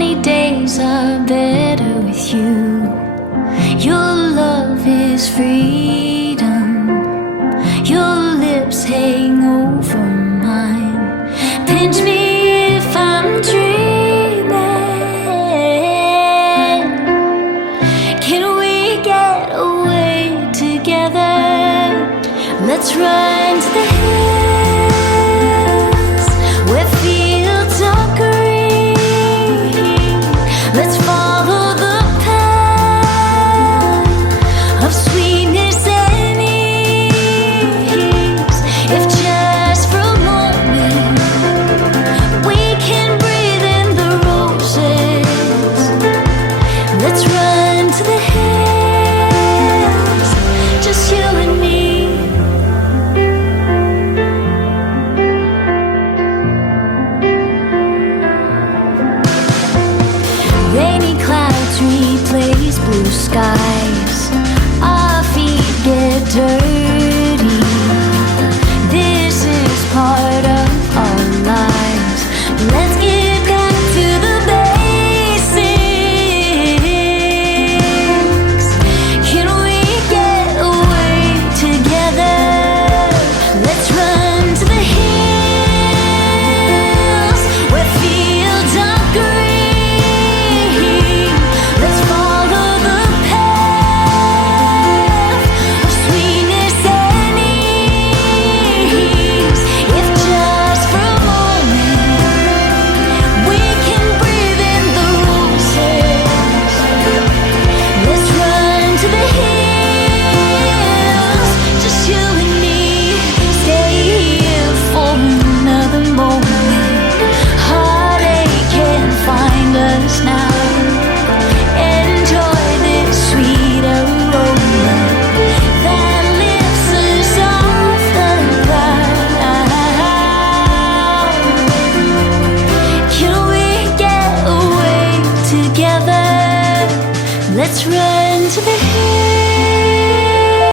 Sunny days are better with you. Your love is freedom. Your lips hang over mine. Pinch me if I'm dreaming. Can we get away together? Let's run to the hills where fields are green. Let's follow the path of sweetness and ease. If just for a moment we can breathe in the roses. Let's run to the hills, just you and me. Rainy clouds replace blue skies. Our feet get dirty. This is part of our lives. Let's get back to the basics. Can we get away together? Let's run to the hills where fields are green. Let's follow the path of sweetness and ease. If just for a moment we can breathe in the roses. Let's run to the hills, just you and me. Stay here for another moment. Heartache can't find us now. Enjoy this sweet aroma that lifts us off the ground. Can we get away together? Let's run to the hills.